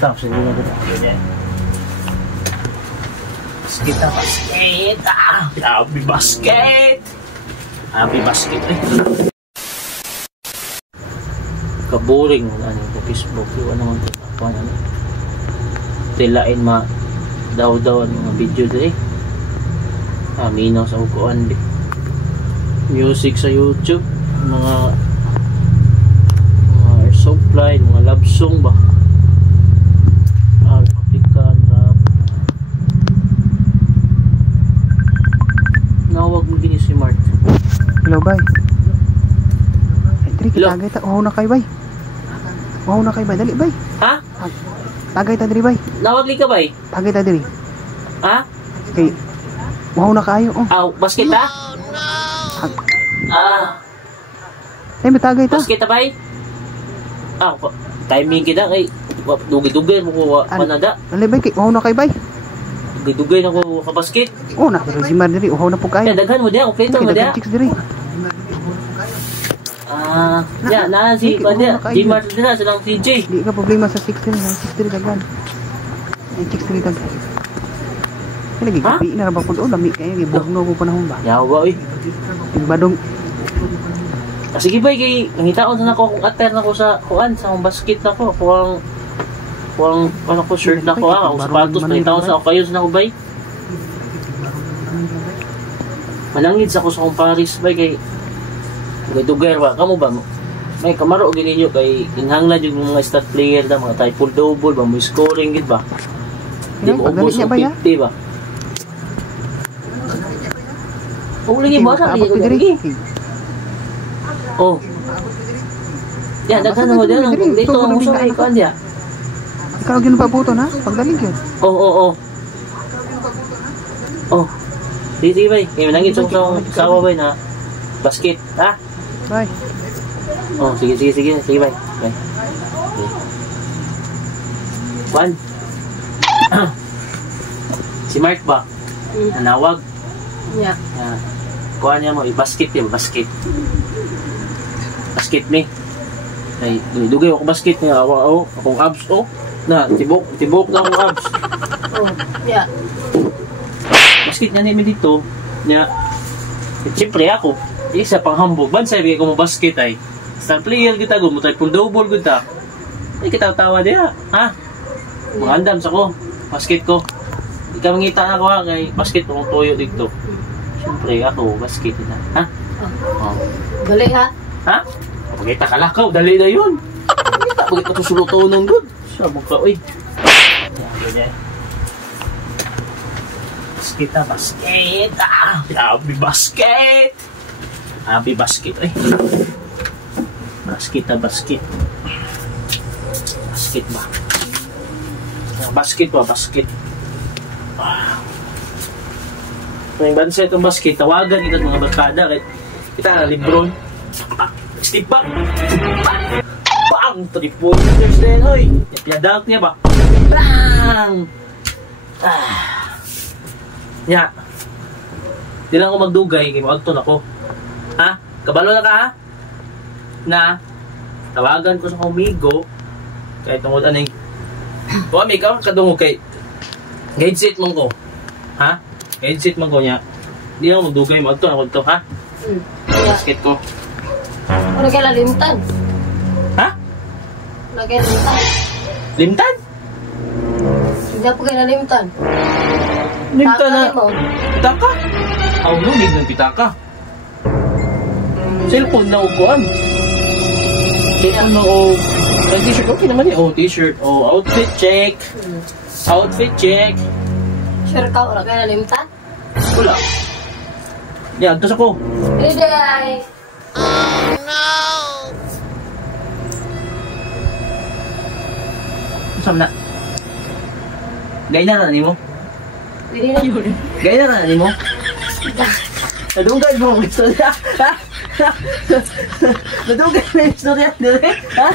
Tapos hindi na kita. Basket na basket. Happy basket. Happy basket eh. Kaboring ano sa Facebook. Iwan naman ito. Ano. Tilain daw ang mga video dito eh. Aminaw sa ukuan eh. Music sa YouTube. Mga airsoft fly, mga love song ba? African rap. Nawag mo gini si Mark. Hello, bay. Ay, Dri, tagay ta. Uhaw na kay, bay. Uhaw na kay, bay. Dali, bay. Ha? Tagay ta, Dri, bay. Nawag li ka, bay? Tagay ta, Dri. Ha? Kay, uhaw na kayo, oh. Aw, basket ha? Ay, may tagay ta. Basket ha, bay? Timing kita kay dugay-dugay mo ko panada. Dali, bay. Kay, uhaw na kay, bay. Dugay-dugay na ko kabasket. Oh, na. Pero si Mar, Dri. Uhaw na po kayo. Daghan mo diya, kompleto mo diya. Chicks, Dri. Na si Padya, di Martin na silang CJ. Di ka problema sa 6-3, 6-3 dagan. Ay 6-3 dagan. Ay lagi gabi na ra ba pud lami kay gibugno ko panahon ba. Yawa oy. Timbadong. Sige bay kay nangitaon na ko kung atter na ko sa kuan sa akong basket na ko, kuang ano ko shirt na ko akong sapatos nangitaon sa kayo na ko bay. Manangid sa ko sa akong Paris bay kay dugay ba kamo ba may kamaro gini nyo kay inhanglan yung mga stat player da mga triple double ba mo scoring gid ba di mo ubos og 50 ba lagi mo sa lagi oh ya daghan mo diyan dito ang uso kay kuan dia ikaw gino pa buto na pagdalig yun oh di bay kay manangit sa sawa bay na basket ha. Bye. Oh, sige, bye. Bye. Juan. Si Mark ba? Nanawag? Yeah. Kuha niya mo, i-basket niya, basket. Basket me. Ay, dugay ako basket niya, akong abs, na, tibok na akong abs. Oh, yeah. Basket niya namin dito, niya, siyempre ako, isa pang hambog, bansay bigay ko mo basket ay. Star player kita, gumutay full double kita. Ay kita tawa diya, ha? Mga andam sa ko, basket ko. Di ka mangita na ko ha, kay basket ko tuyo dito. Siyempre ako, basket kita, ha? Oh. Dali ha? Ha? Pagkita ka lakaw, dali na yun. Pagkita ko suluto nung doon. Siya, mukha, uy. Yan. Basket na, basket. Happy basket. Happy basket eh. Basket na basket. Basket ba? Basket ba? Basket. Yung bansa itong basket, tawagan kita mga barkada. Kita na Lebron. Step back. Bang! 3 pointers din. Hoy! Piadalt niya ba? Bang! Nya. Di lang ako magdugay. Kaya magton ako. Ha? Kabalo na ka ha? Na tawagan ko sa kumigo kay tungod anay o may kadungog kay headset mong ko ha? Headset mong ko niya di ako magdugay mo ito ako ito ha? Basket ko Ano kaya limtan? Ha? Ano kaya limtan? Limtan? Hindi po kaya limtan. Limtan na pitaka? Aw no, hindi ng pitaka. Cellphone na upuan. Cellphone na o... T-shirt, okay naman eh. Oh, t-shirt. Oh, outfit check. Outfit check. Sure ka, wala kaya nalimtan? Wala. Yan, tos ako. Hindi ay. Oh no! Saan na? Gaya na ni mo? Hindi na yun. Gaya na ni mo? Nadunggan mo ang istorya. Nadunggan mo ang istorya. Ha?